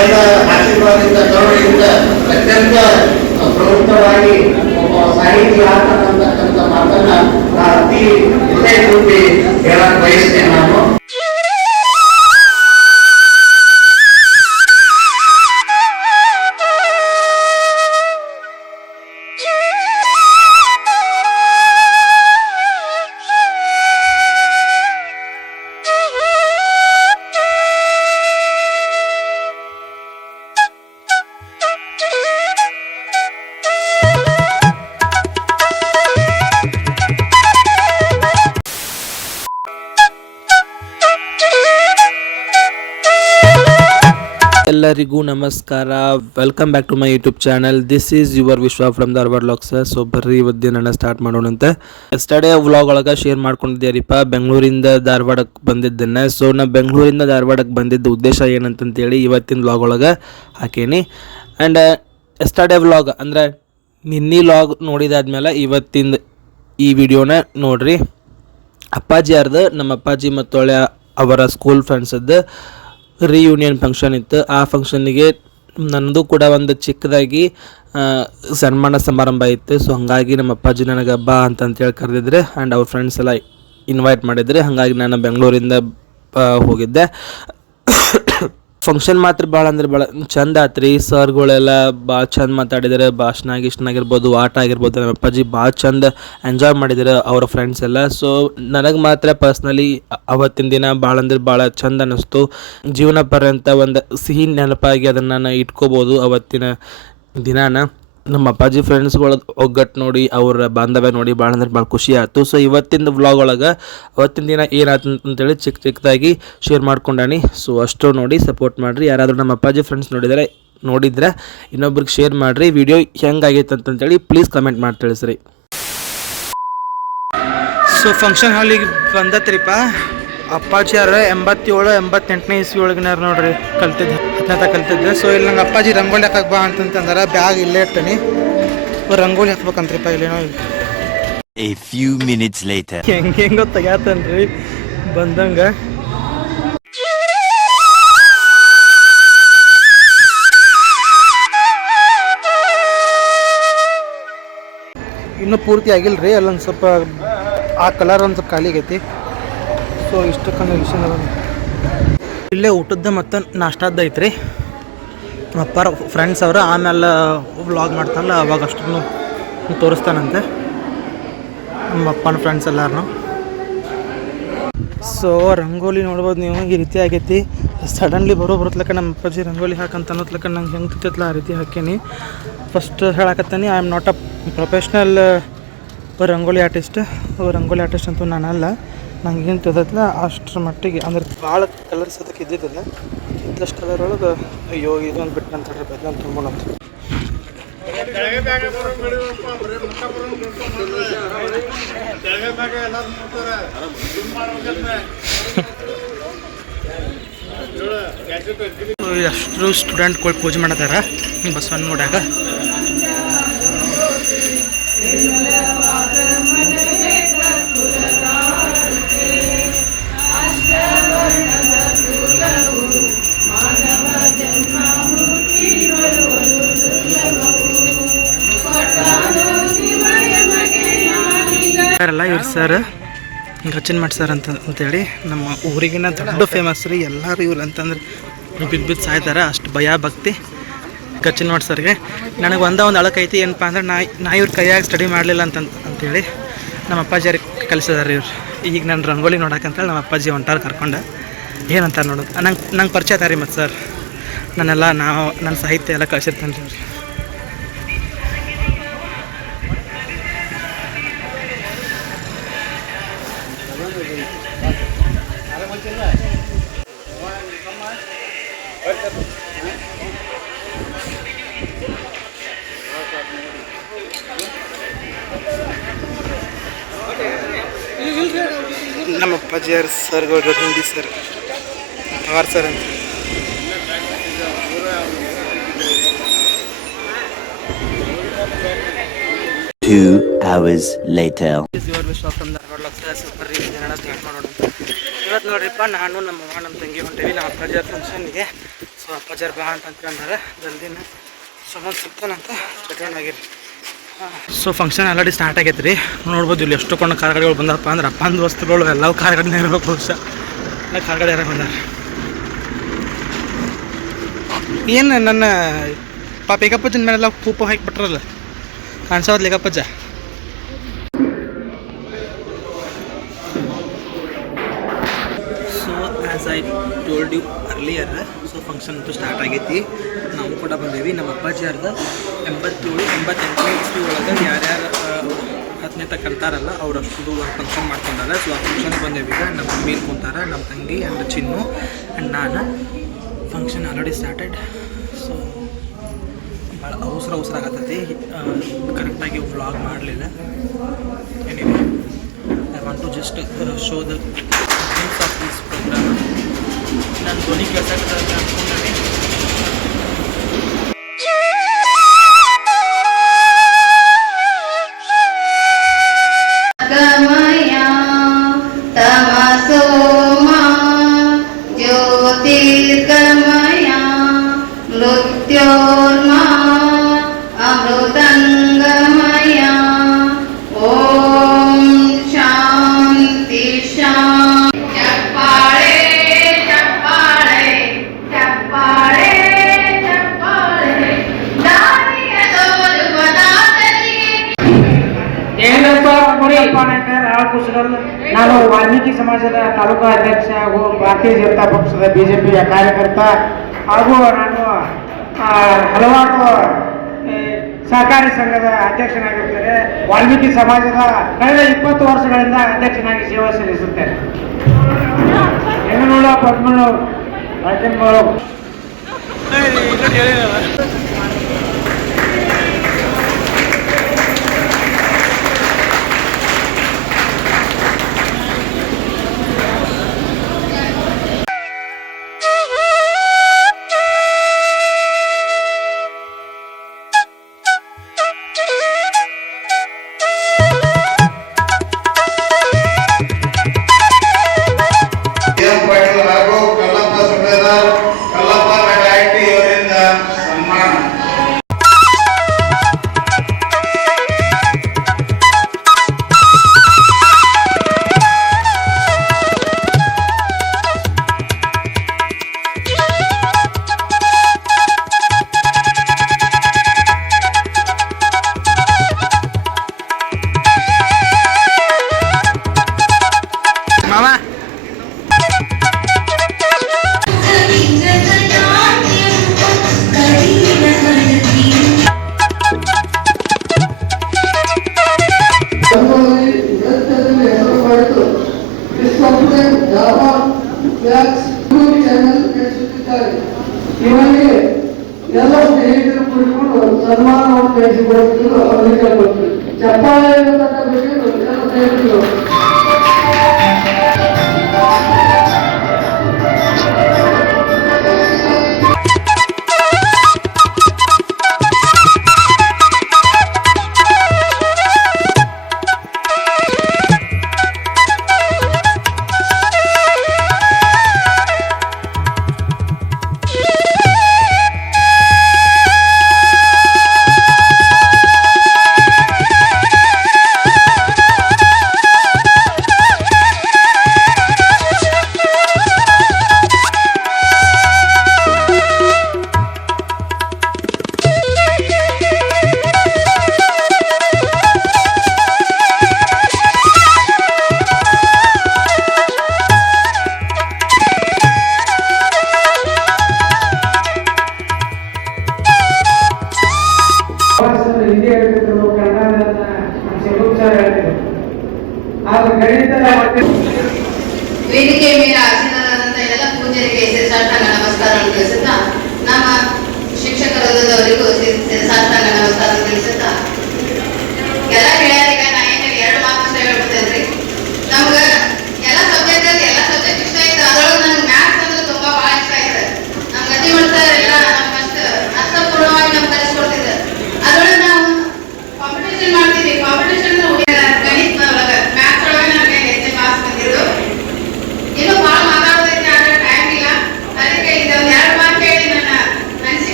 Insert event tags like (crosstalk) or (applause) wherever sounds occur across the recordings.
ನಿಮ್ಮೆಲ್ಲ ಆಶೀರ್ವಾದದಿಂದ, ಗೌರವದಿಂದ ಅತ್ಯಂತ ಪ್ರಮುಖವಾಗಿ ಒಬ್ಬ ಸಾಹಿತಿ ಆಗ್ತಕ್ಕಂತಕ್ಕಂಥ ಮಾತನ್ನ ನಾನು ಅತಿ ಹೃದಯ ತುಂಬಿ ಹೇಳಕ್ ಬಯಸ್ತೇನೆ ನಾನು. ಎಲ್ಲರಿಗೂ ನಮಸ್ಕಾರ. Welcome back to my YouTube channel this is your Vishwa from Dharwad vlogs so ಬರ್ರಿ ಇವತ್ತು ದಿನ ಸ್ಟಾರ್ಟ್ ಮಾಡೋಣಂತೆ. ಎಸ್ಟರ್ಡೇ ವ್ಲಾಗ್ ಒಳಗೆ ಶೇರ್ ಮಾಡ್ಕೊಂಡಿದ್ದೀರಿಪ್ಪ ಬೆಂಗಳೂರಿಂದ ಧಾರವಾಡಕ್ಕೆ ಬಂದಿದ್ದನ್ನು. ಸೊ ನಾ ಬೆಂಗಳೂರಿಂದ ಧಾರವಾಡಕ್ಕೆ ಬಂದಿದ್ದ ಉದ್ದೇಶ ಏನಂತಂತೇಳಿ ಇವತ್ತಿನ ವ್ಲಾಗ್ ಒಳಗೆ ಹಾಕೇನಿ. ಆ್ಯಂಡ್ ಎಸ್ಟರ್ಡೇ ವ್ಲಾಗ್ ಅಂದರೆ ನಿನ್ನೆ ವ್ಲಾಗ್ ನೋಡಿದಾದ್ಮೇಲೆ ಇವತ್ತಿನ ಈ ವಿಡಿಯೋನ ನೋಡ್ರಿ. ಅಪ್ಪಾಜಿ ಯಾರ್ದು? ನಮ್ಮ ಅಪ್ಪಾಜಿ ಮತ್ತೊಳ್ಳೆ ಅವರ ಸ್ಕೂಲ್ ಫ್ರೆಂಡ್ಸದ್ದು ರಿಯೂನಿಯನ್ ಫಂಕ್ಷನ್ ಇತ್ತು. ಆ ಫಂಕ್ಷನ್ನಿಗೆ ನನ್ನದು ಕೂಡ ಒಂದು ಚಿಕ್ಕದಾಗಿ ಸನ್ಮಾನ ಸಮಾರಂಭ ಇತ್ತು. ಸೊ ಹಾಗಾಗಿ ನಮ್ಮ ಅಪ್ಪಾಜಿ ನನಗೆ ಬಾ ಅಂತಂತೇಳಿ ಕರೆದಿದ್ರೆ ಆ್ಯಂಡ್ ಅವ್ರ ಫ್ರೆಂಡ್ಸ್ ಎಲ್ಲ ಇನ್ವೈಟ್ ಮಾಡಿದರೆ. ಹಾಗಾಗಿ ನಾನು ಬೆಂಗಳೂರಿಂದ ಹೋಗಿದ್ದೆ. (coughs) ಫಂಕ್ಷನ್ ಮಾತ್ರ ಭಾಳ ಅಂದ್ರೆ ಭಾಳ ಚಂದ ಆತ್ರಿ. ಸರ್ಗಳೆಲ್ಲ ಭಾಳ ಚಂದ ಮಾತಾಡಿದಾರೆ. ಭಾಷಣ ಗಿಷ್ಣ ಆಗಿರ್ಬೋದು, ಆಟ ಆಗಿರ್ಬೋದು, ನಮ್ಮ ಅಪ್ಪಾಜಿ ಭಾಳ ಚಂದ ಎಂಜಾಯ್ ಮಾಡಿದ್ರು ಅವರ ಫ್ರೆಂಡ್ಸ್ ಎಲ್ಲ. ಸೊ ನನಗೆ ಮಾತ್ರ ಪರ್ಸ್ನಲಿ ಅವತ್ತಿನ ದಿನ ಭಾಳ ಅಂದ್ರೆ ಭಾಳ ಚಂದ ಅನ್ನಿಸ್ತು. ಜೀವನ ಪರ್ಯಂತ ಒಂದು ಸಿಹಿ ನೆನಪಾಗಿ ಅದನ್ನು ನಾನು ಇಟ್ಕೋಬೋದು ಅವತ್ತಿನ ದಿನಾನ. ನಮ್ಮ ಅಪ್ಪಾಜಿ ಫ್ರೆಂಡ್ಸ್ಗಳ ಒಗ್ಗಟ್ಟು ನೋಡಿ, ಅವರ ಬಾಂಧವ್ಯ ನೋಡಿ ಭಾಳ ಅಂದ್ರೆ ಭಾಳ ಖುಷಿ ಆಯ್ತು. ಸೊ ಇವತ್ತಿನ ವ್ಲಾಗ್ ಒಳಗೆ, ಅವತ್ತಿನ ದಿನ ಏನಾಯ್ತು ಅಂತೇಳಿ ಚಿಕ್ಕ ಚಿಕ್ಕದಾಗಿ ಶೇರ್ ಮಾಡ್ಕೊಂಡಾನಿ. ಸೊ ಅಷ್ಟು ನೋಡಿ ಸಪೋರ್ಟ್ ಮಾಡಿರಿ. ಯಾರಾದರೂ ನಮ್ಮ ಅಪ್ಪಾಜಿ ಫ್ರೆಂಡ್ಸ್ ನೋಡಿದರೆ, ನೋಡಿದ್ರೆ ಇನ್ನೊಬ್ರಿಗೆ ಶೇರ್ ಮಾಡಿರಿ. ವಿಡಿಯೋ ಹೆಂಗಾಗೈತೆ ಅಂತಂತೇಳಿ ಪ್ಲೀಸ್ ಕಮೆಂಟ್ ಮಾಡಿ ತಿಳಿಸ್ರಿ. ಸೊ ಫಂಕ್ಷನ್ ಹಾಲಿಗೆ ಬಂದತ್ರಿಪ್ಪ ಅಪ್ಪಾಜಿ ಅವ್ರ ಎಂಬತ್ತೇಳು ಎಂಬತ್ತೆಂಟನೇ ಇಸ್ವಿ ಒಳಗಿನಾರ ನೋಡ್ರಿ ಕಲ್ತಿದ್ದು ಹತ್ತನೇ ಕಲ್ತಿದ್ದೆ. ಸೊ ಇಲ್ಲಿ ನಂಗೆ ಅಪ್ಪಾಜಿ ರಂಗೋಲಿ ಹಾಕಕ್ಕೆ ಬಾ ಅಂತಂತಂದ್ರೆ ಬ್ಯಾಗ್ ಇಲ್ಲೇ ಇಟ್ಟನಿ. ರಂಗೋಲಿ ಹಾಕ್ಬೇಕಂತ್ರಿಪ್ಪ ಇಲ್ಲೇನೋ A ಫ್ಯೂ ಮಿನಿಟ್ಸ್ later. ಹೆಂಗೆ ಹೆಂಗೋ ತೆಗ್ಯಾತನ್ರಿ ಬಂದಂಗ. ಇನ್ನೂ ಪೂರ್ತಿ ಆಗಿಲ್ಲ ರೀ ಅಲ್ಲೊಂದು ಸ್ವಲ್ಪ ಆ ಕಲರ್ ಒಂದು ಸ್ವಲ್ಪ ಖಾಲಿ ಆಗೈತಿ ಸೊ ಇಷ್ಟು ಕಂಡ ವಿಷಯ ಇಲ್ಲೇ ಊಟದ ಮತ್ತು ನಾಷ್ಟಾದ ಐತ್ರಿ. ಅಪ್ಪಾರ ಫ್ರೆಂಡ್ಸ್ ಅವರು ಆಮೇಲೆ ವ್ಲಾಗ್ ಮಾಡ್ತಾನಲ್ಲ ಅವಾಗ ಅಷ್ಟನ್ನು ತೋರಿಸ್ತಾನಂತೆ. ನಮ್ಮ ಅಪ್ಪನ ಫ್ರೆಂಡ್ಸ್ ಎಲ್ಲಾರು ಸೊ ರಂಗೋಲಿ ನೋಡ್ಬೋದು ನೀವು, ಈ ರೀತಿ ಆಗೈತಿ. ಸಡನ್ಲಿ ಬರೋ ಬರತ್ಲಕ್ಕ ನಮ್ಮ ಅಪ್ಪಾಜಿ ರಂಗೋಲಿ ಹಾಕಂತ ಅನ್ನೋತ್ಲಕ್ಕ ನಂಗೆ ಹೆಂಗೆ ತಿತ್ತಲ್ಲ ಆ ರೀತಿ ಹಾಕೀನಿ first ಹೇಳಕತ್ತೀನಿ I am not a professional rangoli artist rangoli artist ಅಂತೂ ನಾನಲ್ಲ. ನಂಗೆ ಏನು ತಿಳ್ದೈತಲ್ಲ ಅಷ್ಟರ ಮಟ್ಟಿಗೆ, ಅಂದ್ರೆ ಭಾಳ ಕಲರ್ಸ್ ಅದಕ್ಕೆ ಇದ್ದಿದ್ದಿಲ್ಲ. ಇದ್ದಷ್ಟು ಕಲರ್ ಒಳಗೆ, ಅಯ್ಯೋ, ಇದೊಂದು ಬಿಟ್ಟು ಅಂತ ಹೇಳ್ರಿ ಬದಲು ತುಂಬೋಣಂತ ಅಷ್ಟು ಸ್ಟೂಡೆಂಟ್ಗಳು ಪೂಜೆ ಮಾಡತ್ತಾರ ಬಸವಣ್ಣ ನೋಡ್ಯಾಗ ಎಲ್ಲ ಇವ್ರು ಸರ್ ರಚನೆ ಮಾಡಿ ಸರ್ ಅಂತ ಅಂತೇಳಿ ನಮ್ಮ ಊರಿಗಿನ ದೊಡ್ಡ ಫೇಮಸ್ ರೀ ಎಲ್ಲರೂ ಇವ್ರು ಅಂತಂದ್ರೆ ಬಿದ್ದು ಬಿದ್ದು ಸಾಯ್ತಾರೆ, ಅಷ್ಟು ಭಯ, ಭಕ್ತಿ ಗಚ್ಚಿನ ಮಾಡಿ ಸರ್ಗೆ ನನಗೆ ಒಂದ ಒಂದು ಅಳಕೈತಿ ಏನಪ್ಪ ಅಂದ್ರೆ ನಾ ನಾ ಇವ್ರ ಕೈಯಾಗಿ ಸ್ಟಡಿ ಮಾಡಲಿಲ್ಲ ಅಂತ ಅಂತೇಳಿ ನಮ್ಮ ಅಪ್ಪಾಜಿಯರಿಗೆ ಕಲಿಸಿದಾರೆ ಇವ್ರು. ಈಗ ನಾನು ರಂಗೋಲಿ ನೋಡೋಕಂತೇಳಿ ನಮ್ಮ ಅಪ್ಪಾಜಿ ಒಂಟಾರು ಕರ್ಕೊಂಡು. ಏನಂತಾರೆ ನೋಡೋದು ನಂಗೆ ನಂಗೆ ಪರಿಚಯ ರೀ ಮತ್ತು ಸರ್ ನನ್ನೆಲ್ಲ ನಾವು ನನ್ನ ಸಾಹಿತ್ಯ ಎಲ್ಲ ಕಳ್ಸಿರ್ತೇನೆ ರೀ ನಮ್ಮ ಸರ್ ಸರ್ಗಳು ಹಿಂದಿ ಸರ್ ಆರ್ ಸರ್ ಅಂತ. Two hours later. ಇವತ್ತು ನೋಡ್ರಿಪ್ಪ ನಾನು ನಮ್ಮ ಅಮ್ಮ ನಮ್ಮ ತಂಗಿ ಹೊಂಟೇವಿ ನಮ್ಮ ಅಪ್ಪಾಜಾರ್ ಫಂಕ್ಷನ್ಗೆ ಸೊ ಅಪ್ಪಾಜಾರ್ ಬಾ ಅಂತ ಅಂದಾರ ಜಲ್ದಿನ ಸುಮ್ಮನೆ ಸಿಗ್ತಾನಂತ ಆಗಿರಿ ಸೊ ಫಂಕ್ಷನ್ ಆಲ್ರೆಡಿ ಸ್ಟಾರ್ಟ್ ಆಗೈತೆ ರೀ. ನೋಡ್ಬೋದು ಇಲ್ಲಿ ಎಷ್ಟು ಕೊಂಡು ಕಾರ್ಗಳು ಬಂದಪ್ಪ ಅಂದ್ರೆ ಅಪ್ಪಂದು ವಸ್ತುಗಳು ಎಲ್ಲವೂ ಕಾರ್ಗಳನ್ನ ಇರಬೇಕು ಬಹುಶಃ. ಎಲ್ಲ ಕಾರ್ಗಳು ಯಾರು ಬಂದಾರ. ಏನು ನನ್ನ ಪಾಪ ಏಕಪ್ಪಜ್ಜನ ಮೇಲೆಲ್ಲ ಕೂಪು ಹಾಕಿಬಿಟ್ರಲ್ಲ? ಕಾಣಿಸೋದ್ಲ ಏಕಪ್ಪಜ್ಜ so as I told you earlier so function ಅಂತೂ ಸ್ಟಾರ್ಟ್ ಆಗೈತಿ. ನಾವು ಕೂಡ ಬಂದೇವಿ, ನಮ್ಮ ಅಪ್ಪಾಜಿ ಅರ್ಧ ಎಂಬತ್ತೇಳು, ಎಂಬತ್ತೆಂಟನೇ ಇಸ್ವಿ ಒಳಗೆ ಯಾರ್ಯಾರು ಹತ್ತನೇ ತಕ್ಕ ಅಂತಾರಲ್ಲ ಅವರಷ್ಟು ಒಂದು ಫಂಕ್ಷನ್ ಮಾಡ್ಕೊಂಡಾರ. ಸೊ ಆ ಫಂಕ್ಷನ್ ಬಂದೇವಿ ಈಗ. ನಮ್ಮ ಮಮ್ಮಿ ಕುಂತಾರ, ನಮ್ಮ ತಂಗಿ ಆ್ಯಂಡ್ ಚಿನ್ನು ಆ್ಯಂಡ್ ನಾನು. ಫಂಕ್ಷನ್ ಆಲ್ರೆಡಿ ಸ್ಟಾರ್ಟೆಡ್ ಸೊ ಭಾಳ ಅವಸರ ಅವಸರ ಆಗತ್ತೈತಿ ಕರೆಕ್ಟಾಗಿ ವ್ಲಾಗ್ ಮಾಡಲಿಲ್ಲ. ಏನಿದೆ I want to just show the of this program ನಾನು ಧ್ವನಿ ಕೆಲಸ ತಾಲೂಕು ಅಧ್ಯಕ್ಷ ಹಾಗೂ ಭಾರತೀಯ ಜನತಾ ಪಕ್ಷದ ಬಿಜೆಪಿಯ ಕಾರ್ಯಕರ್ತ ಹಾಗೂ ನಾನು ಹಲವಾರು ಸಹಕಾರಿ ಸಂಘದ ಅಧ್ಯಕ್ಷನಾಗಿರ್ತೇನೆ. ವಾಲ್ಮೀಕಿ ಸಮಾಜದ ಕಳೆದ ಇಪ್ಪತ್ತು ವರ್ಷಗಳಿಂದ ಅಧ್ಯಕ್ಷನಾಗಿ ಸೇವೆ ಸಲ್ಲಿಸುತ್ತೇನೆ. ಹೆಣ್ಣು ಪದ್ಮೂರು ಪದ್ಮನು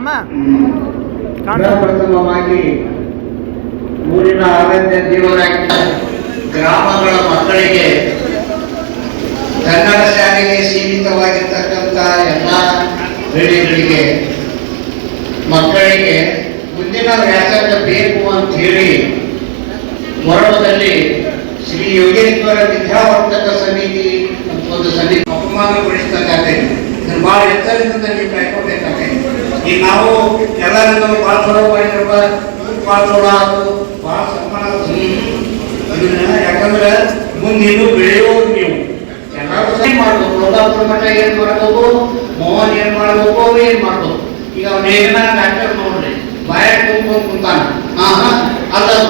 ಅಮ್ಮ. ಊರಿನ ಅಗತ್ಯ ಜೀವನ ಗ್ರಾಮಗಳ ಮಕ್ಕಳಿಗೆ ಕನ್ನಡ ಶಾಲೆಗೆ ಸೀಮಿತವಾಗಿರ್ತಕ್ಕಂಥ ಎಲ್ಲ ಬೆಳೆಗಳಿಗೆ ಮಕ್ಕಳಿಗೆ ಮುಂದಿನ ವ್ಯಾಸಂಗ ಬೇಕು ಅಂತ ಹೇಳಿ ಮೊರಳದಲ್ಲಿ ಶ್ರೀ ಯೋಗೇಶ್ವರ ವಿದ್ಯಾವರ್ತಕ ಸಮಿತಿ ಒಂದು ಸಮಿತಿ ಅಪಮಾನಗೊಳಿಸ್ತಕ್ಕಂಥ ಬಹಳ ಎತ್ತರದಿಂದ ನೀವು ಕಾಯ್ಕೊಬೇಕಾಗೈತೆ ಈಗ ನಾವು ಎಲ್ಲರಿಂದ ಭಾಳ ಚಲೋ ಮಾಡಿದ್ರಪ್ಪ. ಭಾಳ ಭಾಳ ಯಾಕಂದ್ರೆ ಮುಂದೆ ನೀವು ಬೆಳೆಯೋರು ನೀವು. ಎಲ್ಲರೂ ಸರಿ ಮಾಡ್ಬೇಕು ಲೋಕಾಪುರ ಮಠ ಏನ್ ಮಾಡ್ಬೋದು? ಮೋಹನ್ ಏನ್ ಮಾಡ್ಬೇಕು ಏನ್ ಮಾಡ್ಬೋದು? ಈಗ ಅವ್ನ ಏನ ಡಾಕ್ಟರ್ ನೋಡ್ರಿ. ಬಾಯ ತುಂಬ್ಕೊಂಡು ಕುಂತಾನ. ಹಾ ಹಾ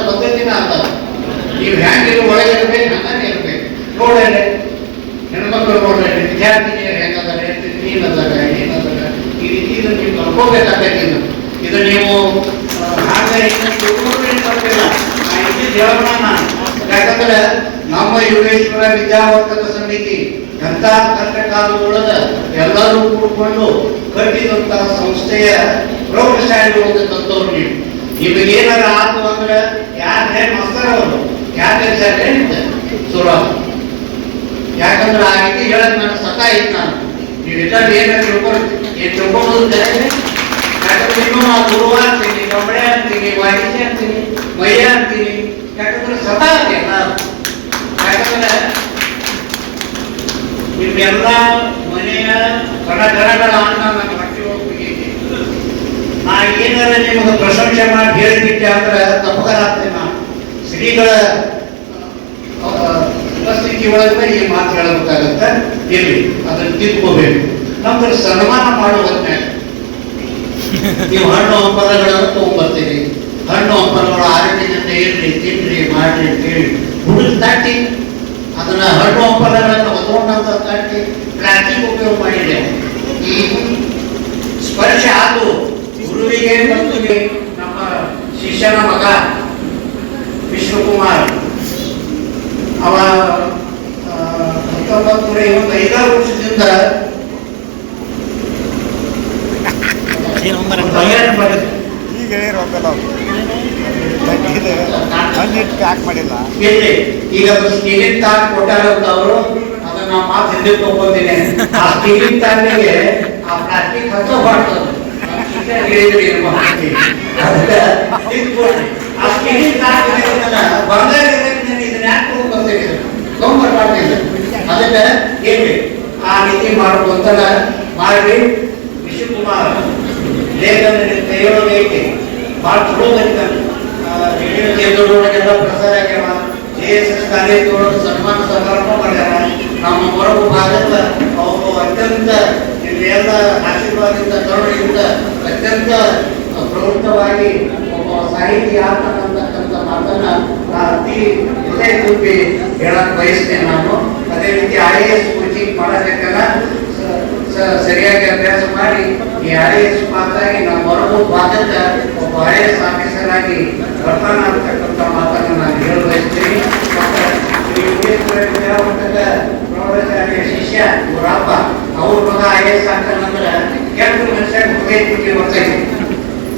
ಪದ್ಧತಿನ ಅದ ನೀವು ಹೆಂಗಿರು ಒಳಗೆ ಇರ್ಬೇಕು, ಹಂಗಾನೆ ಇರ್ಬೇಕು. ನೋಡ್ರಿ ಹೆಣ್ಮಕ್ಳು ನೋಡ್ರಿ. ವಿದ್ಯಾರ್ಥಿನಿಯರು ಹೆಂಗದಾರೆ ನೀನದಾರೆ ಇದನ್ನ ನೀವು ಕಲ್ಕೋಬೇಕಾಗೈತಿ ಇದು ಇದು ನೀವು ಹಾಗೆ ನಾನು. ಯಾಕಂದ್ರೆ ನಮ್ಮ ಯೋಗೇಶ್ವರ ವಿದ್ಯಾವರ್ಧಕ ಸಮಿತಿ ಎಂತ ಕಷ್ಟಕಾಲದೊಳಗ ಎಲ್ಲರೂ ಕೂಡ್ಕೊಂಡು ಕಟ್ಟಿದಂತ ಸಂಸ್ಥೆಯ ಪ್ರೌಢಶಾಲೆ ಓದಿದಂತವ್ರು ನೀವು. ನಿಮಗೆ ಏನಾರ ಆತು ಅಂದ್ರೆ ಯಾರೇ ಮಸ್ತರ ಅವರು ಯಾಕೆ ಏನಿದೆ ಸುರ ಯಾಕಂದ್ರೆ ಆ ರೀತಿ ಹೇಳಕ್ ನಾನು. ಸತ ಇತ್ತು ನಾನು ನೀವೆಲ್ಲ ಏನಾರ ತಿಳ್ಕೊಂಡು ಏನ್ ತಿಳ್ಕೊಳ್ಳೋದು ಜಾಸ್ತಿ ಯಾಕಂದ್ರೆ ಇನ್ನೂ ನಾವು ಗುರುವ ಅಂತೀನಿ ಕಂಬಳೆ ಅಂತೀನಿ ವಾಣಿಜ್ಯ ಅಂತೀನಿ ಮಯ್ಯ ಅಂತೀನಿ ಯಾಕಂದ್ರೆ ಸದಾ ಇದೆ ನಾನು ಯಾಕಂದ್ರೆ ನಿಮ್ಮೆಲ್ಲ ಮನೆಯ ಕಣ ಕಣಗಳ ಅನ್ನ ನನ್ನ ಹೊಟ್ಟೆ ಹೋಗ್ಬಿಟ್ಟಿದೆ ನಾ ಏನಾರ ನಿಮಗೆ ಪ್ರಶಂಸೆ ಮಾಡಿ ಹೇಳಿಬಿಟ್ಟೆ ಅಂದ್ರೆ ತಪ್ಪಗಾಗ್ತೇನೆ ನಾನು ಶ್ರೀಗಳ ಆ, ಉಪಸ್ಥಿತಿ ಒಳಗೆ ಈ ಮಾತು ಹೇಳಬೇಕಾಗತ್ತೆ ಇರ್ಲಿ ಅದನ್ನ ತಿಳ್ಕೋಬೇಕು ನಮ್ಗೆ ಸನ್ಮಾನ ಮಾಡುವಂತೆ. ನೀವು ಹಣ್ಣು ಹಂಪಲಗಳನ್ನು ತಗೊಂಡ್ಬರ್ತೀರಿ ಹಣ್ಣು ಹಂಪಲಗಳು ಆರೋಗ್ಯದಿಂದ ಇರ್ರಿ ತಿನ್ರಿ, ಮಾಡ್ರಿ ಕೇಳಿ ಹುಡುಗ ತಟ್ಟಿ ಅದನ್ನ ಹಣ್ಣು ಹಂಪಲಗಳನ್ನು ಹೊತ್ಕೊಂಡಂತ ತಟ್ಟಿ ಪ್ಲಾಸ್ಟಿಕ್ ಉಪಯೋಗ ಮಾಡಿದೆ. ಸ್ಪರ್ಶ ಆದು ಗುರುವಿಗೆ ಮತ್ತು ನಮ್ಮ ಶಿಷ್ಯನ ಮಗ ವಿಷ್ಣುಕುಮಾರ್ ಅವ ಹತ್ತೊಂಬತ್ತು ನೂರ ಇವತ್ತು ಐದಾರು ವರ್ಷದಿಂದ ಈಗ ಹೇಳಿರೋದಲ್ಲ ಹಣ್ಣಿಟ್ಟು ಪ್ಯಾಕ್ ಮಾಡಿಲ್ಲ? ಈಗ ತಾಕ್ ತಾಟ್ ಕೊಟ್ಟಾರ ಅವರು ಅದನ್ನ ಮಾತು ಹಿಂದೆ ತಗೊಂಡಿನಿ ಆ ಸ್ಟೀಲಿನ್ ತಾಟಿಗೆ ಆ ಪ್ಲಾಸ್ಟಿಕ್ ಹಚ್ಚ ಮಾಡ್ತದೆ ಹೇಳಿದ್ರಿ ನಮ್ಮ ಅಜ್ಜಿ. ಅದಕ್ಕೆ ತಿಳ್ಕೊಳ್ರಿ. ಆ ಸ್ಟೀಲಿನ್ ಇದೆಯಲ್ಲ, ಬಂಗಾರ ಇದನ್ನ ಯಾಕೆ ತಗೊಂಡ್ಬರ್ತೀನಿ ತಗೊಂಡ್ಬರ್ಬಾರ್ದಿಲ್ಲ ಅದಕ್ಕೆ ಏನ್ರಿ ಆ ರೀತಿ ಮಾಡ್ರಿ. ಮಾಡಿ ವಿಶ್ವಕುಮಾರ್ ಲೇಖನ ಕೈಯೊಳಗೆ ಐತಿ. ಭಾಳ ಚಲೋ ಬರೀತಾನೆ ರೇಡಿಯೋ ಕೇಂದ್ರದೊಳಗೆಲ್ಲ ಪ್ರಸಾರ ಆಗ್ಯಾವ. ಜೆ ಎಸ್ ಎಸ್ ಕಾರ್ಯಕ್ರಮ ಸನ್ಮಾನ ಸಮಾರಂಭ ಮಾಡ್ಯಾರ. ನಮ್ಮ ಹೊರಗು ಭಾಗದ ಅವರು ಅತ್ಯಂತ ಎಲ್ಲ ಆಶೀರ್ವಾದದಿಂದ, ಕರುಣೆಯಿಂದ ಅತ್ಯಂತ ಪ್ರವೃತ್ತವಾಗಿ ಒಬ್ಬ ಸಾಹಿತಿ ಆಗ್ತಕ್ಕಂತಕ್ಕಂಥ ಮಾತನ್ನ ಅತಿ ಹೃದಯ ತುಂಬಿ ಹೇಳಕ್ ಬಯಸ್ತೇನೆ ನಾನು. ಅದೇ ರೀತಿ ಐ ಎ ಎಸ್ ಕೋಚಿಂಗ್ ಮಾಡಬೇಕಲ್ಲ. ಸರಿಯಾಗಿ ಅಭ್ಯಾಸ ಮಾಡಿ ಈ ಐ ಎ ಎಸ್ ಮಾತಾಗಿ ನಮ್ಮ ಹೊರಗು ಭಾಗದ ಐ ಎಸ್ ಆಫೀಸರ್ ಆಗಿ ಬರ್ತಾನ ಅಂತಕ್ಕಂಥ ಮಾತನ್ನು ನಾನು ಹೇಳ ಬಯಸ್ತೀನಿ. ಶಿಷ್ಯ ಗುರಪ್ಪ ಅವ್ರ ಮಗ ಐ ಎಸ್ ಆಗ್ತಾನಂದ್ರೆ ಕೆಟ್ಟ ಮನುಷ್ಯ ಹೃದಯ ತುಟಿ ಬರ್ತೈತಿ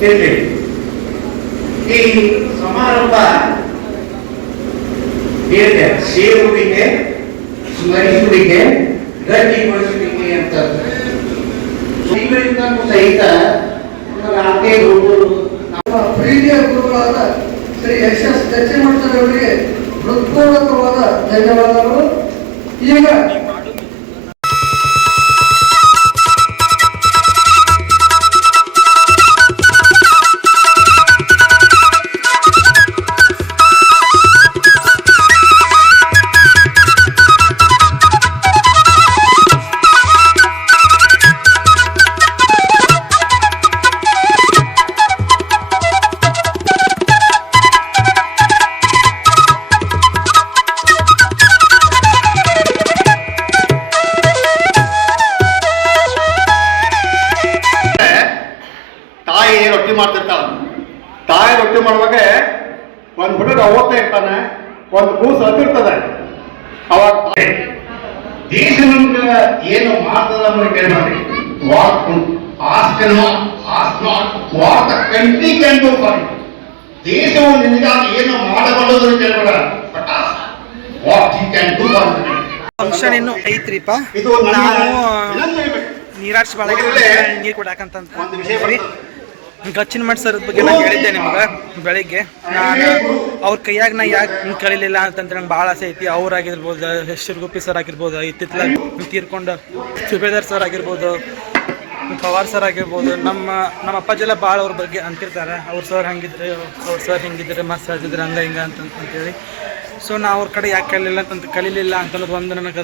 ಇರ್ಲಿ. ಈ ಸಮಾರಂಭ ಹೇಳಿದೆ ಸೇರುವಿಕೆ, ಸ್ಮರಿಸುವಿಕೆ, ಗಟ್ಟಿಗೊಳಿಸುವಿಕೆ ಅಂತ. ಇವುಗಳಿಂದಲೂ ಸಹಿತ ನಾಲ್ಕೇ ಪ್ರೀತಿಯ ಗುರುಗಳಾದ ಶ್ರೀ ಎಸ್ ದಕ್ಷಿಣಮಠದವರಿಗೆ ಹೃತ್ಪೂರ್ವಕವಾದ ಧನ್ಯವಾದಗಳು. ಈಗ ಏನು ಮಾಡ್ತದ ಅನ್ನೋದು as ask ask not what the country can do for ದೇಶವು ನಿನಗಾಗಿ ಏನು ಮಾಡಬಲ್ಲದು ಅಂತ ಹೇಳಬೇಡ. But what you can do function ಇನ್ನು ಐತ್ರಿಪ್ಪ. ಇದು ನಾನು ನಾವು. ನೀರಾಡ್ಸಿ ಬಳಗೆ ನೀರು ಕೊಡಾಕಂತ ಒಂದು ವಿಷಯ ಬರ್ತದೆ. ಗಚ್ಚಿನ ಮಠ ಸರ್ ಬಗ್ಗೆ ನಾನು ಹೇಳಿದ್ದೆ ನಿಮ್ಗೆ ಬೆಳಿಗ್ಗೆ. ನಾನು ಅವ್ರ ಕೈಯಾಗ ನಾ ಯಾಕೆ ಕಳಿಲಿಲ್ಲ ಅಂತಂದ್ರೆ ನಂಗೆ ಭಾಳ ಆಸೆ ಐತಿ. ಅವ್ರಾಗಿರ್ಬೋದು ಶಿರ್ಗುಪ್ಪಿ ಸರ್ ಆಗಿರ್ಬೋದು, ಇತ್ತಿತ್ಲ ತೀರ್ಕೊಂಡು ಸುಬೇದಾರ್ ಸರ್ ಆಗಿರ್ಬೋದು, ಪವಾರ್ ಸರ್ ಆಗಿರ್ಬೋದು, ನಮ್ಮ ನಮ್ಮ ಅಪ್ಪಾಜಿ ಭಾಳ ಅವ್ರ ಬಗ್ಗೆ ಅಂತಿರ್ತಾರೆ. ಅವ್ರ ಸರ್ ಹಂಗಿದ್ರೆ, ಅವ್ರ ಸರ್ ಹಿಂಗಿದ್ರೆ, ಮಸ್ತ್ ಹೇಳ್ತಿದ್ರೆ ಹಂಗ ಹಿಂಗ ಅಂತ ಅಂತೇಳಿ ಸೊ ನಾ ಅವ್ರ ಕಡೆ ಯಾಕೆ ಕಲಿಲಿಲ್ಲ ಅಂತಂತ ಕಲೀಲಿಲ್ಲ ಅಂತ ಅನ್ನೋದು ಒಂದು ನನಗೆ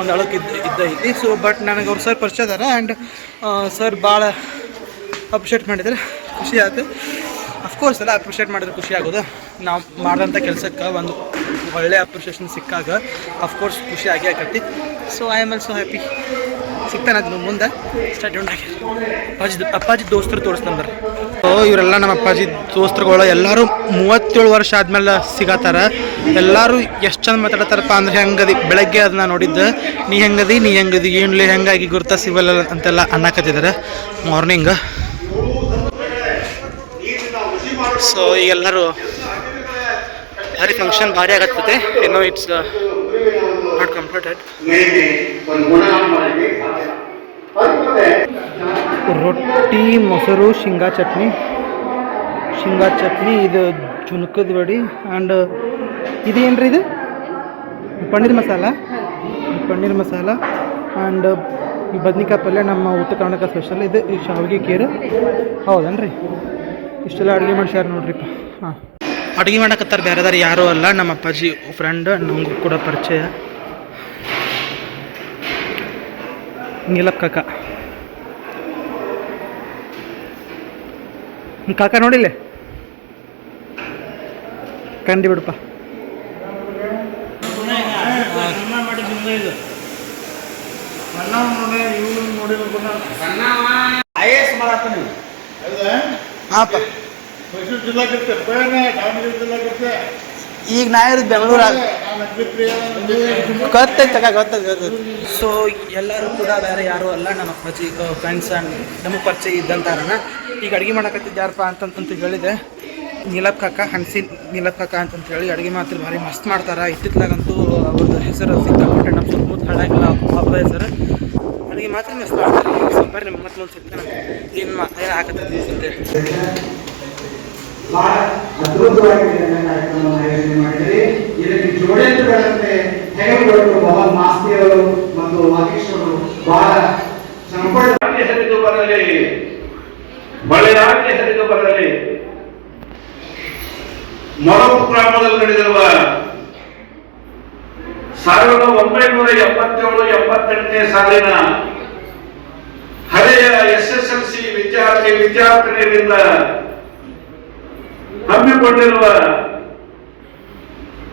ಒಂದು ಅಳಕ್ಕೆ ಇದ್ದ ಇದ್ದೈತಿ ಸೊ ಬಟ್ ನನಗೆ ಅವ್ರ ಸರ್ ಪರಿಚಯ ಅದಾರ. ಆ್ಯಂಡ್ ಸರ್ ಭಾಳ ಅಪ್ರಿಷಿಯೇಟ್ ಮಾಡಿದ್ರೆ ಖುಷಿ ಆಯ್ತು ಅಫ್ಕೋರ್ಸ್ ಎಲ್ಲ ಅಪ್ರಿಷಿಯೇಟ್ ಮಾಡಿದ್ರೆ ಖುಷಿ ಆಗೋದು. ನಾವು ಮಾಡಿದಂಥ ಕೆಲಸಕ್ಕೆ ಒಂದು ಒಳ್ಳೆ ಅಪ್ರಿಷಿಯೇಷನ್ ಸಿಕ್ಕಾಗ ಅಫ್ಕೋರ್ಸ್ ಖುಷಿ ಆಗಿ ಆಗತ್ತಿ. So I am also happy ಸಿಗ್ತಾನೆ ಅದು ಮುಂದೆ. ಸ್ಟಾರ್ಟ್ ಉಂಟಾಗಿ ಅಪ್ಪಾಜಿ ಅಪ್ಪಾಜಿ ದೋಸ್ತರು ತೋರಿಸ್ತಾನೆ ಬರ್ರಿ ಸೊ ಇವರೆಲ್ಲ ನಮ್ಮ ಅಪ್ಪಾಜಿ ದೋಸ್ತರುಗಳು ಎಲ್ಲರೂ ಮೂವತ್ತೇಳು ವರ್ಷ ಆದಮೇಲೆ ಸಿಗತ್ತಾರ ಎಲ್ಲರೂ ಎಷ್ಟು ಚಂದ ಮಾತಾಡತ್ತಾರಪ್ಪ ಅಂದ್ರೆ ಹೆಂಗದಿ? ಬೆಳಗ್ಗೆ ಅದನ್ನ ನೋಡಿದ್ದು, ನೀ ಹೆಂಗದಿ? ನೀ ಹೆಂಗದಿ? ಏನ್ಲಿ ಹೆಂಗಾಗಿ ಗುರ್ತ ಸಿಗಲ್ಲ ಅಂತೆಲ್ಲ ಅನ್ನಕತ್ತಿದ್ದಾರೆ ಮಾರ್ನಿಂಗ್ ಸೊ ಎಲ್ಲರೂ ಭಾರಿ ಫಂಕ್ಷನ್ ಭಾರಿ ಆಗತ್ತೆ. ಏನೋ ಇಟ್ಸ್ ನಾಟ್ ಕಂಪ್ಲೀಟೆಡ್ ರೊಟ್ಟಿ, ಮೊಸರು, ಶೇಂಗಾ ಚಟ್ನಿ. ಶೇಂಗಾ ಚಟ್ನಿ, ಇದು ಜುನ್ಕದ ಬಡಿ ಆ್ಯಂಡ್ ಇದು ಏನ್ರಿ ಇದು? ಪನ್ನೀರ್ ಮಸಾಲ? ಪನ್ನೀರ್ ಮಸಾಲ ಆ್ಯಂಡ್ ಈ ಬದ್ನಿಕಾಯಿ ಪಲ್ಯ ನಮ್ಮ ಉತ್ತರ ಕರ್ನಾಟಕ ಸ್ಪೆಷಲ್ ಇದು ಈ ಶಾವಿಗೆ ಕೀರು ಹೌದನ್ರಿ? ಇಷ್ಟೆಲ್ಲ ಅಡುಗೆ ಮಾಡ್ಸ್ಯಾರ ನೋಡ್ರಿಪ್ಪ ಹಾಂ. ಅಡುಗೆ ಮಾಡಕತ್ತಾರ ಬೇರೆದಾರ ಯಾರೂ ಅಲ್ಲ ನಮ್ಮ ಅಪ್ಪಾಜಿ ಫ್ರೆಂಡ್ ನಮಗೂ ಕೂಡ ಪರಿಚಯ. ನೀಲಪ್ ಕಾಕ. ನೋಡಿಲ್ಲ? ಕಂಡಿ ಬಿಡಪ್ಪ. ಹಾಪ ಈಗ ನಾ ಇರೋದು ಬೆಂಗಳೂರಾಗ ಗೊತ್ತೈತೆ ತಗ ಗೊತ್ತೈತೆ ಸೊ ಎಲ್ಲರೂ ಕೂಡ ಬೇರೆ ಯಾರು ಅಲ್ಲ ನಮ್ಮ ಅಪ್ಪಾಜಿ ಫ್ರೆಂಡ್ಸ್ ಆ್ಯಂಡ್ ನಮಗೆ ಪರಿಚಯ ಇದ್ದಂತಾರನ. ಈಗ ಅಡುಗೆ ಮಾಡಕತ್ತಿದ್ದು ಯಾರಪ್ಪ ಅಂತಂತ ಹೇಳಿದೆ. ನೀಲಪ್ ಕಾಕ ಹಣಸಿ ನೀಲಪ್ ಕಾಕ ಅಂತಂತ ಹೇಳಿ ಅಡುಗೆ ಮಾತ್ರ ಭಾರಿ ಮಸ್ತ್ ಮಾಡ್ತಾರೆ. ಇತ್ತಿತ್ತಲಾಗಂತೂ ಅವ್ರದ್ದು ಹೆಸರು ಸಿಕ್ಕಾಪಟ್ಟೆ ನಮ್ಮ ಸುತ್ತಮುತ್ತ ಹಾಳಾಗಿಲ್ಲ ಹಬ್ಬ ಹೆಸರು. ಅಡುಗೆ ಮಾತ್ರ ಮಸ್ತ್ ಬರ್ರಿ ಮತ್ತೆ ಮುಂದೆ ಸಿಗ್ತಾನೆ ಏನು ಮಾ ಏನು ಮಾಡಿದ್ರಿ ಇದಕ್ಕೆ ಜೋಡೆತ್ತುಗಳಂತೆ ಹೆಗಲುಗಳು ಬಹಳ ಮಾಸ್ತಿಯವರು ಮತ್ತು ವಾಗೀಶ್ವರು ಬಹಳ ಮೊರಬು ಗ್ರಾಮದಲ್ಲಿ ನಡೆದಿರುವ ಸಾವಿರದ ಒಂಬೈನೂರ ಎಪ್ಪತ್ತೇಳು ಎಪ್ಪತ್ತೆಂಟನೇ ಸಾಲಿನ ಹಳೆಯ ಎಸ್ ಎಸ್ ಎಲ್ ಸಿ ವಿದ್ಯಾರ್ಥಿ ವಿದ್ಯಾರ್ಥಿನಿಯರಿಂದ ಹಮ್ಮಿಕೊಂಡಿರುವ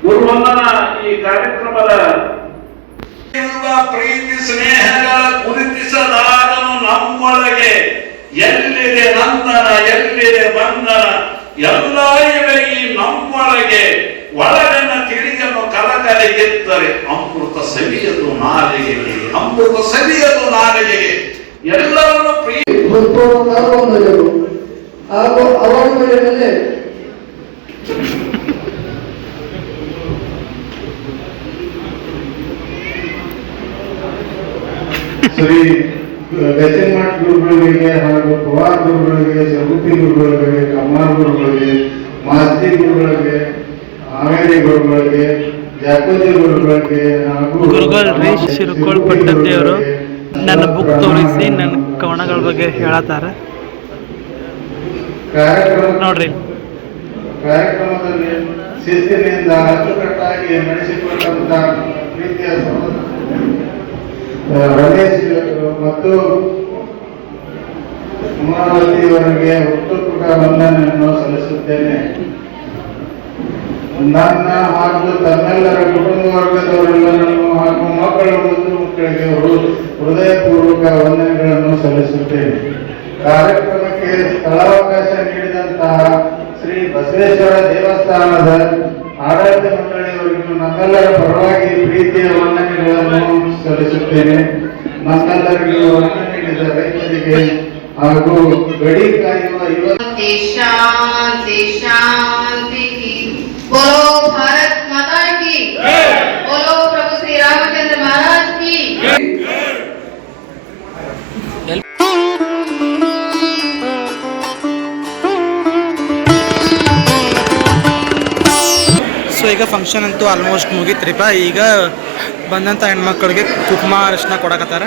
ಗುರುವಂದನ ಈ ಕಾರ್ಯಕ್ರಮದ ಪ್ರೀತಿ ಸ್ನೇಹಗಳ ಗುರುತಿಸಲಾಗನು ನಮ್ಮೊಳಗೆ. ಎಲ್ಲಿದೆ ನಂದನ, ಎಲ್ಲಿದೆ ಬಂಧನ ಎಲ್ಲ ಇವೆ ಈ ನಮ್ಮೊಳಗೆ. ಒಳಗನ್ನ ತಿಳಿಯಲು ಕಲಕಲೆಗಿದ್ದರೆ ಅಮೃತ ಸವಿಯದು ನಾಲಿಗೆಗೆ ಅಮೃತ ಸವಿಯದು ನಾಲಿಗೆಗೆ. ಎಲ್ಲರನ್ನು ಪ್ರೀತಿ ಭಕ್ತರು ಹಾಗೂ ಅವರ ಮೇಲೆ ಶ್ರೀ ಬೆಚ್ಚನ್ಮಠ ಗುರುಗಳಿಗೆ ಹಾಗೂ ಪವಾರ್ ಗುರುಗಳಿಗೆ ಜಗುತಿ ಗುರುಗಳಿಗೆ ಕಮ್ಮಾರ್ ಗುರುಗಳಿಗೆ ಮಾಸ್ತಿ ಗುರುಗಳಿಗೆ ಹಾವೇರಿ ಗುರುಗಳಿಗೆ ಹಾಗೂ ಗುರುಗಳ್ರಿ ಶಿರ್ಕೋಳ್ ಪಟ್ಟತಿಯವರು ನನ್ನ ಬುಕ್ ತೋರಿಸಿ ನನ್ನ ಕವನಗಳ ಬಗ್ಗೆ ಹೇಳತ್ತಾರ. ನೋಡ್ರಿ. ಕಾರ್ಯಕ್ರಮದಲ್ಲಿ ಶಿಸ್ತಿನಿಂದ ಅಚ್ಚುಕಟ್ಟಾಗಿ ನಡೆಸಿಕೊಂಡಂತ ಪ್ರೀತಿಯ ಸಹೋದರ ಆ, ರಮೇಶ್ ಮತ್ತು ವಂದನೆಯನ್ನು ಸಲ್ಲಿಸುತ್ತೇನೆ. ನನ್ನ ಹಾಗೂ ತನ್ನೆಲ್ಲರ ಕುಟುಂಬ ವರ್ಗದವರೆಲ್ಲರನ್ನು ಹಾಗೂ ಮಕ್ಕಳ ಮತ್ತು ಮಕ್ಕಳಿಗೆ ಹೃದಯಪೂರ್ವಕ ವಂದನೆಗಳನ್ನು ಸಲ್ಲಿಸುತ್ತೇನೆ. ಕಾರ್ಯಕ್ರಮಕ್ಕೆ ಸ್ಥಳಾವಕಾಶ ನೀಡಿದಂತಹ ಶ್ರೀ ಬಸವೇಶ್ವರ ದೇವಸ್ಥಾನದ ಆಡಳಿತ ಮಂಡಳಿಯವರಿಗೂ ನಮ್ಮೆಲ್ಲರ ಪರವಾಗಿ ಪ್ರೀತಿಯ ವಂದನೆಗಳನ್ನು ಸಲ್ಲಿಸುತ್ತೇನೆ. ನಮ್ಮೆಲ್ಲರಿಗೂ ವಂದನೆ ನೀಡಿದ ರೈತರಿಗೆ ಹಾಗೂ ಗಡಿ ಕಾಯುವ ಯುವ ಶಾಂತಿ ಫಂಕ್ಷನ್ ಅಂತೂ ಆಲ್ಮೋಸ್ಟ್ ಮುಗೀತ್ರಿಪ್ಪ ಈಗ ಬಂದಂಥ ಹೆಣ್ಮಕ್ಳಿಗೆ ಕುಕುಮ ಅರಿಶಿನ ಕೊಡಕತ್ತಾರ.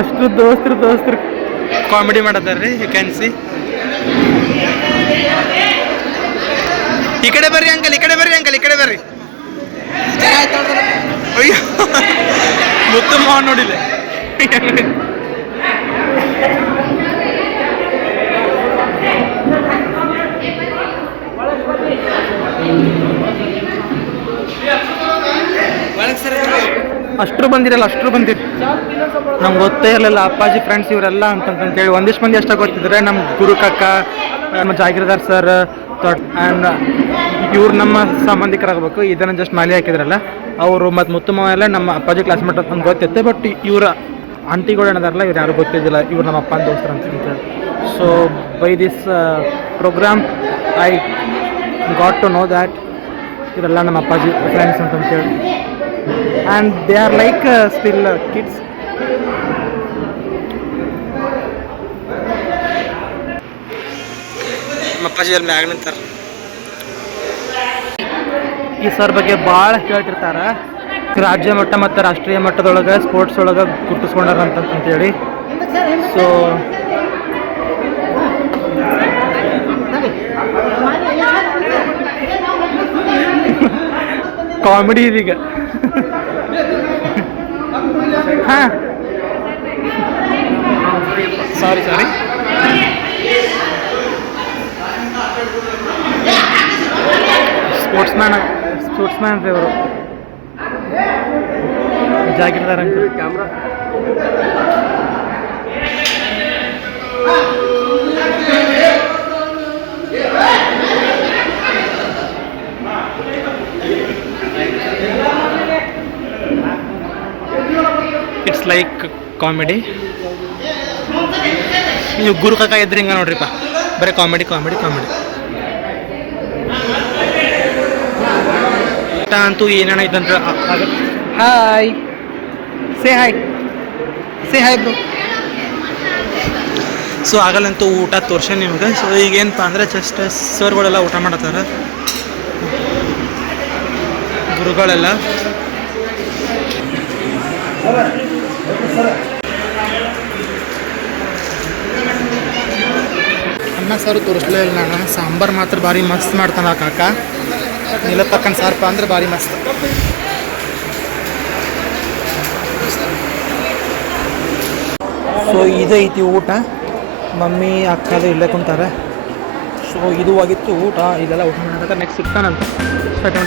ಅಷ್ಟು ದೋಸ್ತರು ದೋಸ್ತರು. ಕಾಮಿಡಿ ಮಾಡತ್ತಾರ್ರಿ ಯು ಕ್ಯಾನ್ ಸಿ ಈ ಕಡೆ ಬರ್ರಿ ಅಂಕಲ್ ಈ ಕಡೆ ಬರ್ರಿ ಅಂಕಲ್ ಈ ಕಡೆ ಬರ್ರಿ. ಅಯ್ಯೋ ಮುತ್ತು ಮೋಹನ್ ನೋಡಿಲ್ಲ. ಅಷ್ಟ್ರು ಬಂದಿರಲ್ಲ ಅಷ್ಟ್ರು ಬಂದಿರಿ. ನಮ್ಗೆ ಗೊತ್ತೇ ಇರಲಿಲ್ಲ, ಅಪ್ಪಾಜಿ ಫ್ರೆಂಡ್ಸ್ ಇವರೆಲ್ಲ ಅಂತಂತೇಳಿ ಒಂದಿಷ್ಟು ಮಂದಿ ಅಷ್ಟೇ ಗೊತ್ತಿದ್ರೆ ನಮ್ಮ ಗುರು ಕಕ್ಕ ನಮ್ಮ ಜಾಗೀರ್ದಾರ್ ಸರ್ ಆ್ಯಂಡ್ ಇವ್ರು ನಮ್ಮ ಸಂಬಂಧಿಕರಾಗಬೇಕು. ಇದನ್ನು ಜಸ್ಟ್ ಮಾಲೆ ಹಾಕಿದ್ರಲ್ಲ, ಅವರು ಮತ್ತು ಮುತ್ತುಮ ಎಲ್ಲ ನಮ್ಮ ಅಪ್ಪಾಜಿ ಕ್ಲಾಸ್ಮೇಟ್ ಅಂತ ಗೊತ್ತಿತ್ತು ಬಟ್ ಇವರ ಆಂಟಿಗಳು ಏನದಾರಲ್ಲ, ಇವ್ರು ಯಾರು ಗೊತ್ತಿದ್ದಿಲ್ಲ, ಇವ್ರು ನಮ್ಮ ಅಪ್ಪನ ದೋಸ್ತರು ಅಂತ so by this program I got to know that ಇವರೆಲ್ಲ ನಮ್ಮ ಅಪ್ಪಾಜಿ friends ಅಂತಂತೇಳಿ and they are like still kids ಅಲ್ಲಿ ಮ್ಯಾಗ ನಿಂತಾರ. ಈ ಸರ್ ಬಗ್ಗೆ ಭಾಳ ಹೇಳ್ತಿರ್ತಾರೆ ರಾಜ್ಯ ಮಟ್ಟ ಮತ್ತು ರಾಷ್ಟ್ರೀಯ ಮಟ್ಟದೊಳಗೆ ಸ್ಪೋರ್ಟ್ಸ್ ಒಳಗೆ ಗುರುತಿಸ್ಕೊಂಡಾರ ಅಂತ ಅಂತೇಳಿ. ಸೊ ಕಾಮಿಡಿ ಇದೀಗ. ಹಾಂ. Sorry sorry sportsman sportsman ರೀ ಅವರು Jagirdar camera it's like comedy ನೀವು ಗುರು ಕಾಕ ಇದ್ರಿ ಹಿಂಗ ನೋಡ್ರಿಪ್ಪ ಬರೀ ಕಾಮಿಡಿ ಕಾಮಿಡಿ ಕಾಮಿಡಿ ಊಟ ಅಂತೂ ಏನೇನೈತಂದ್ರೆ hi say hi say hi bro so ಆಗಲ್ಲಂತೂ ಊಟ ತೋರ್ಸೆ ನಿಮ್ಗೆ. ಸೊ ಈಗ ಏನಪ್ಪ ಅಂದ್ರೆ ಜಸ್ಟ್ ಸರ್ಗಳೆಲ್ಲ ಊಟ ಮಾಡತ್ತಾರ. ಗುರುಗಳೆಲ್ಲ. ಅನ್ನ ಸಾರು ತೋರಿಸ್ಲೇ ಇಲ್ಲ ನಾನು ಸಾಂಬಾರು ಮಾತ್ರ ಭಾರಿ ಮಸ್ತ್ ಮಾಡ್ತಾನ ಕಾಕ. ನೀಲಪ್ಪಕ್ಕನ ಸಾರ್ಪ ಅಂದ್ರೆ ಭಾರಿ ಮಸ್ತ್. ಸೊ ಇದೈತಿ ಊಟ. ಮಮ್ಮಿ ಅಕ್ಕದು ಇಲ್ಲೇ ಕುಂತಾರೆ. ಸೊ ಇದು ಆಗಿತ್ತು ಊಟ. ಇದೆಲ್ಲ ಊಟ ಮಾಡಿದಾಗ ನೆಕ್ಸ್ಟ್ ಸಿಗ್ತಾನಂತ. ಸ್ಟಾರ್ಟ್